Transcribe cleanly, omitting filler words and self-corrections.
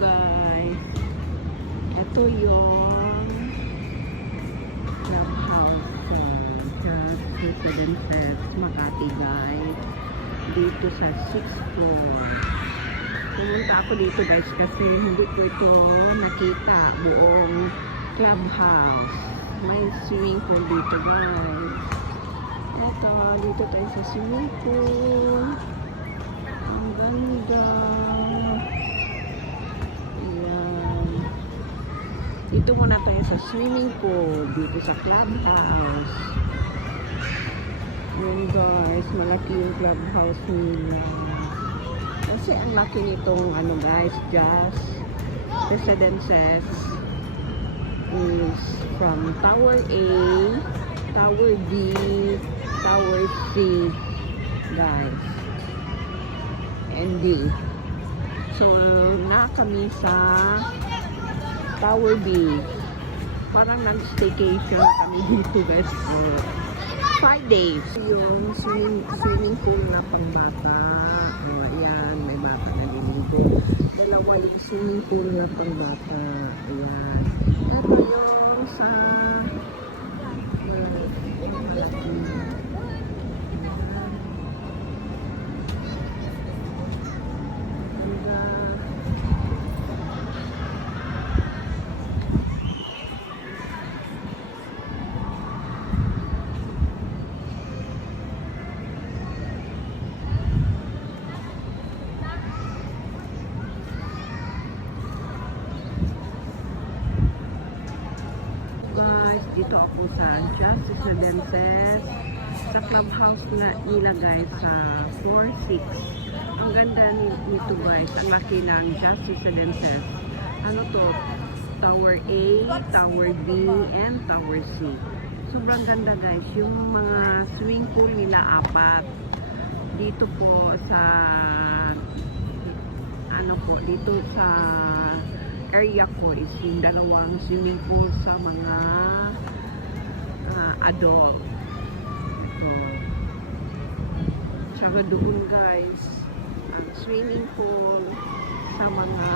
guys. Ito yung clubhouse just residences Makati guys. Dito sa 6th floor. Pumunta ako dito guys kasi hindi ko ito nakita buong clubhouse. May swimming pool dito guys. Ito, dito tayo sa swimming pool. Ang ganda. Ayan. Dito muna tayo sa swimming pool. Dito sa clubhouse. Ayan guys, malaki yung clubhouse nila. Kasi ang laki nitong ano guys, just residences is from Tower A, Tower B, Tower C guys, and D. So na kami sa Tower B. Parang nag-staycation kami dito guys for 5 days. Yung swimming pool na pangbata. O ayan, may bata na dito. Dalawa yung swimming pool na pangbata. Ayan. Ito yung sa dito ako sa Just Residences sa clubhouse na nila guys sa 4-6. Ang ganda nito guys, ang laki ng Just Residences. Ano to? Tower A, Tower B, and Tower C. Sobrang ganda guys. Yung mga swimming pool nila 4. Dito po sa ano po, dito sa area ko is yung 2 swimming pool sa mga adult. So, tsaka doon guys, ang swimming pool sa mga